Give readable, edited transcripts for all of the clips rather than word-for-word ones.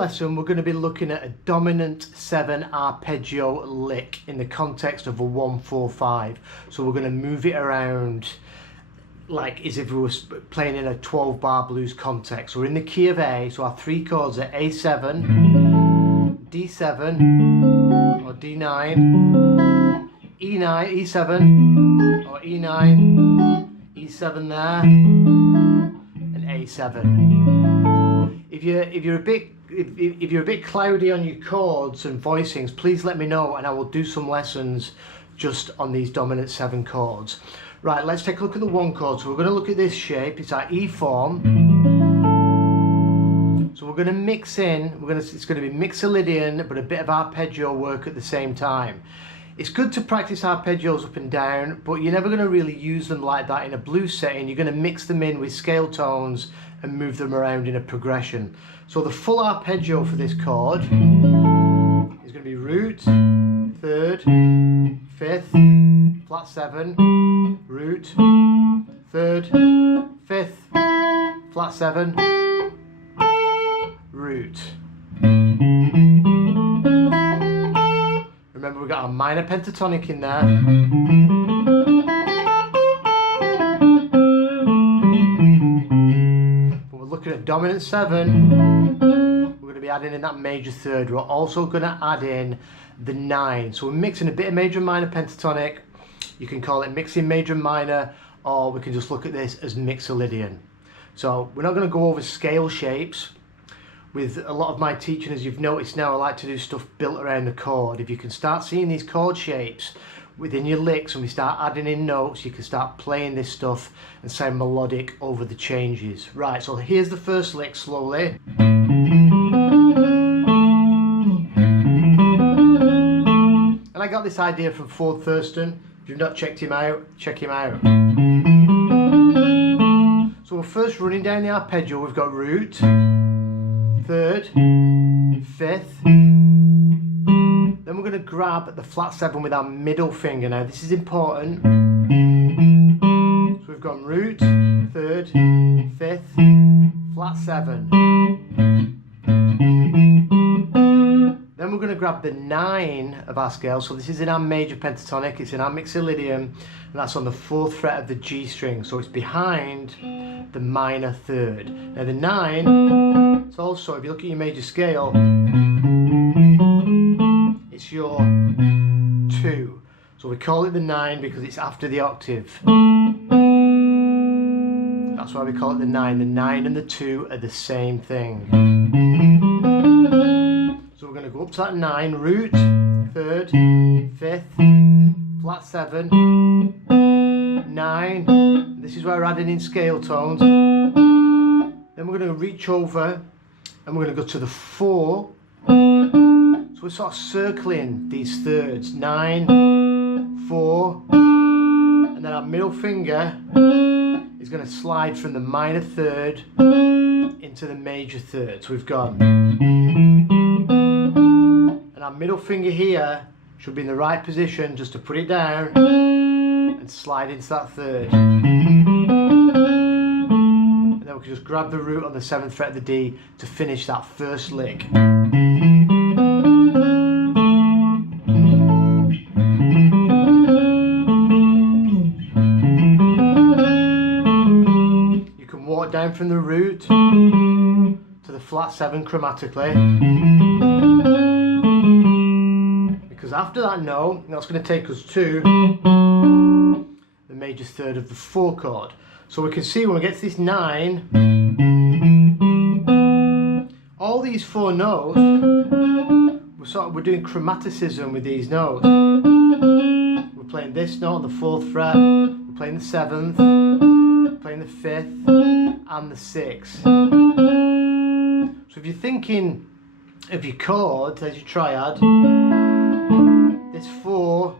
lesson we're going to be looking at a dominant 7 arpeggio lick in the context of a 1-4-5. So we're going to move it around like as if we were playing in a 12 bar blues context. We're in the key of A, so our 3 chords are A7, D7 or D9, E9, E7 or E9, E7 there, and A7. If you're a bit cloudy on your chords and voicings, please let me know and I will do some lessons just on these dominant 7 chords. Right, let's take a look at the 1 chord. So we're going to look at this shape. It's our E form. So we're going to mix in. It's going to be mixolydian, but a bit of arpeggio work at the same time. It's good to practice arpeggios up and down, but you're never going to really use them like that in a blues setting. You're going to mix them in with scale tones and move them around in a progression. So the full arpeggio for this chord is going to be root, 3rd, 5th, flat 7, root, 3rd, 5th, flat 7, root. Remember, we've got our minor pentatonic in there. But we're looking at dominant 7. We're going to be adding in that major 3rd. We're also going to add in the 9. So we're mixing a bit of major and minor pentatonic. You can call it mixing major and minor, or we can just look at this as mixolydian. So we're not going to go over scale shapes. With a lot of my teaching, as you've noticed now, I like to do stuff built around the chord. If you can start seeing these chord shapes within your licks and we start adding in notes, you can start playing this stuff and sound melodic over the changes. Right, so here's the first lick slowly. And I got this idea from Ford Thurston. If you've not checked him out, check him out. So we're first running down the arpeggio. We've got root, 3rd, 5th. Then we're going to grab the flat 7 with our middle finger. Now this is important. So we've got root, 3rd, 5th, flat 7. Then we're going to grab the 9 of our scale. So this is in our major pentatonic, it's in our mixolydian, and that's on the 4th fret of the G string. So it's behind the minor 3rd. Now the 9, it's also, if you look at your major scale, it's your 2. So we call it the 9 because it's after the octave. That's why we call it the 9. The 9 and the 2 are the same thing. So we're going to go up to that 9, root, 3rd, 5th, flat 7, 9. This is where we're adding in scale tones. Then we're going to reach over and we're going to go to the 4. So we're sort of circling these thirds, 9, 4, and then our middle finger is going to slide from the minor 3rd into the major 3rd. So we've gone. And our middle finger here should be in the right position just to put it down and slide into that 3rd. And then we can just grab the root on the 7th fret of the D to finish that first lick. You can walk down from the root to the flat 7 chromatically. Because after that note, that's going to take us to the major 3rd of the 4 chord. So we can see when we get to this 9, all these 4 notes, we're doing chromaticism with these notes. We're playing this note on the 4th fret, we're playing the 7th, we're playing the 5th and the 6th. So if you're thinking of your chord as your triad, this 4,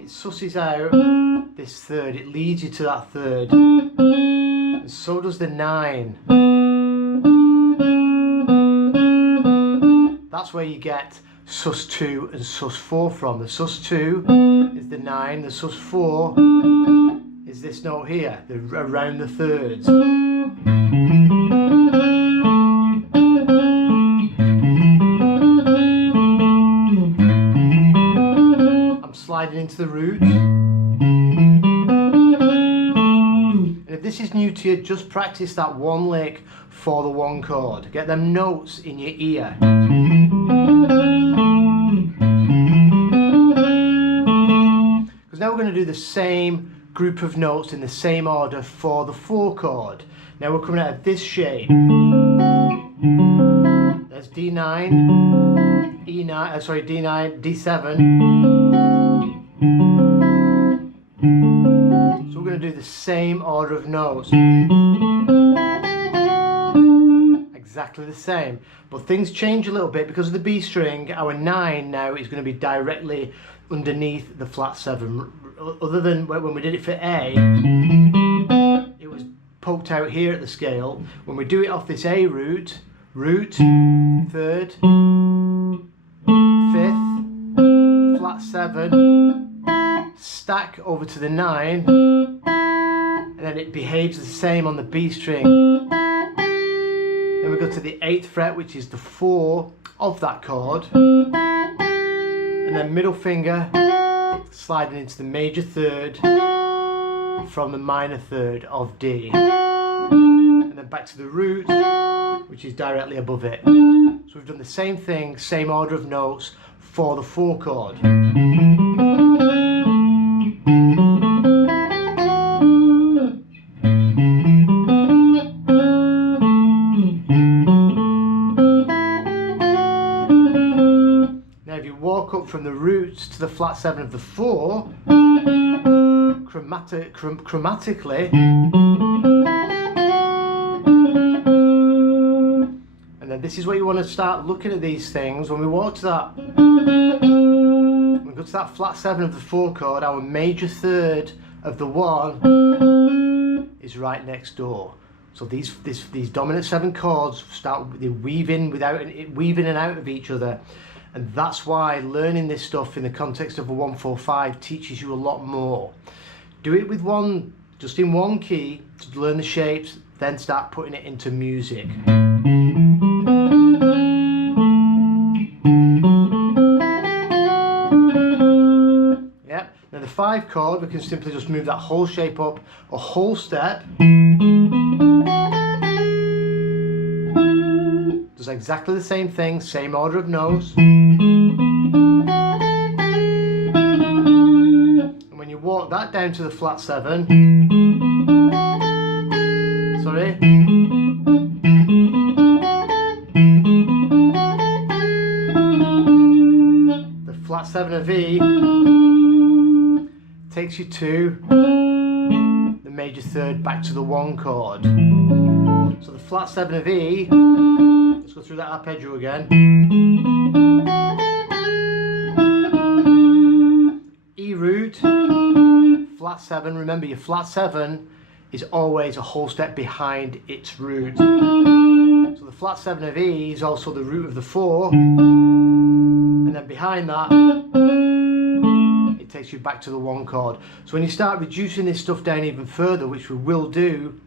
it susses out this 3rd, it leads you to that 3rd, and so does the 9. That's where you get sus 2 and sus 4 from. The sus 2 is the 9, the sus 4 is this note here, around the 3rds. into the root. And if this is new to you, just practice that one lick for the one chord. Get them notes in your ear. Because now we're going to do the same group of notes in the same order for the 4 chord. Now we're coming out of this shape. There's D9, E9, D9, D7. So we're going to do the same order of notes. Exactly the same. But things change a little bit because of the B string. Our 9 now is going to be directly underneath the flat 7. Other than when we did it for A, it was poked out here at the scale. When we do it off this A root, 3rd, 5th, flat 7, stack over to the 9, and then it behaves the same on the B string. Then we go to the 8th fret, which is the 4 of that chord, and then middle finger sliding into the major 3rd from the minor 3rd of D, and then back to the root, which is directly above it. So we've done the same thing, same order of notes for the 4 chord. Now if you walk up from the roots to the flat 7 of the 4, chromatically, and then this is where you want to start looking at these things. When we walk to that, when we go to that flat 7 of the 4 chord, our major 3rd of the 1 is right next door. So these dominant 7 chords start weaving in and out of each other, and that's why learning this stuff in the context of a 1-4-5 teaches you a lot more. Do it with just in one key to learn the shapes, then start putting it into music. Yep. Now the 5 chord, we can simply just move that whole shape up a whole step. Does exactly the same thing, same order of notes. And when you walk that down to the flat 7, the flat 7 of E takes you to the major 3rd back to the 1 chord. So the flat 7 of E, let's go through that arpeggio again. E root, flat 7. Remember, your flat 7 is always a whole step behind its root. So the flat 7 of E is also the root of the 4, and then behind that it takes you back to the 1 chord. So when you start reducing this stuff down even further, which we will do,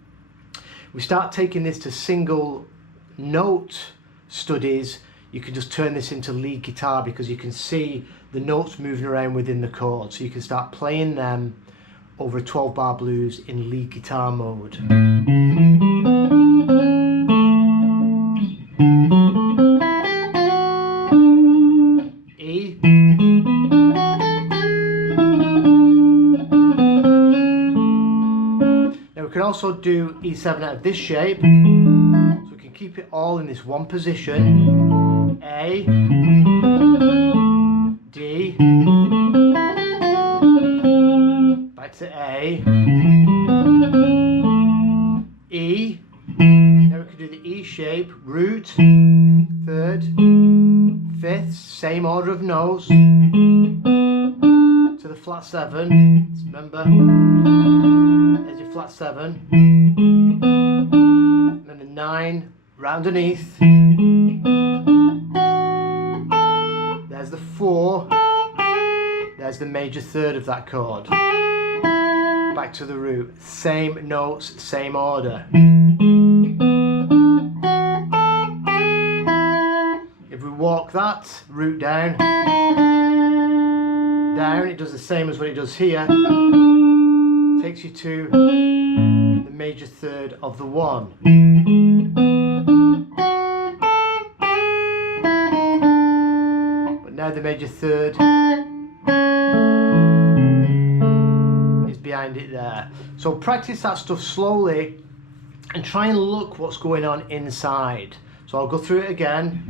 we start taking this to single note studies. You can just turn this into lead guitar because you can see the notes moving around within the chord, so you can start playing them over a 12-bar blues in lead guitar mode. E. Now we can also do E7 out of this shape, so we can keep it all in this one position. A, D, back to A, E. Now we can do the E shape, root, 3rd, 5th, same order of notes, to the flat 7. Remember, there's your flat 7, and then the 9 right underneath. There's the 4, there's the major 3rd of that chord. Back to the root, same notes, same order. If we walk that root down, there, and it does the same as what it does here. Takes you to the major third of the 1. But now the major third is behind it there. So practice that stuff slowly and try and look what's going on inside. So I'll go through it again.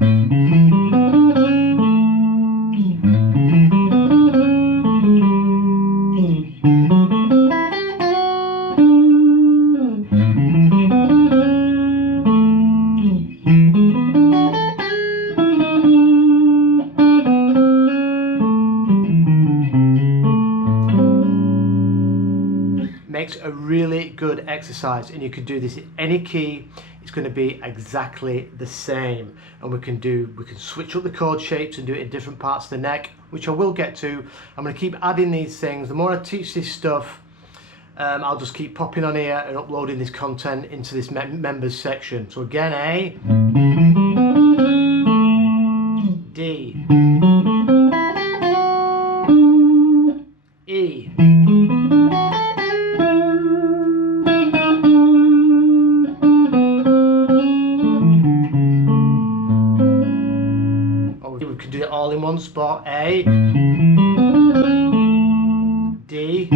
Makes a really good exercise, and you can do this in any key. It's going to be exactly the same, and we can switch up the chord shapes and do it in different parts of the neck, which I will get to. I'm going to keep adding these things. The more I teach this stuff, I'll just keep popping on here and uploading this content into this members section. So again, A, D, E, we can do it all in one spot. A, D,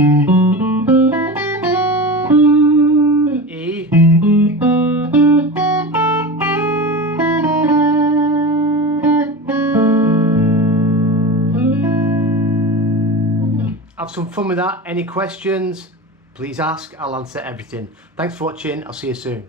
E, have some fun with that. Any questions, please ask. I'll answer everything. Thanks for watching. I'll see you soon.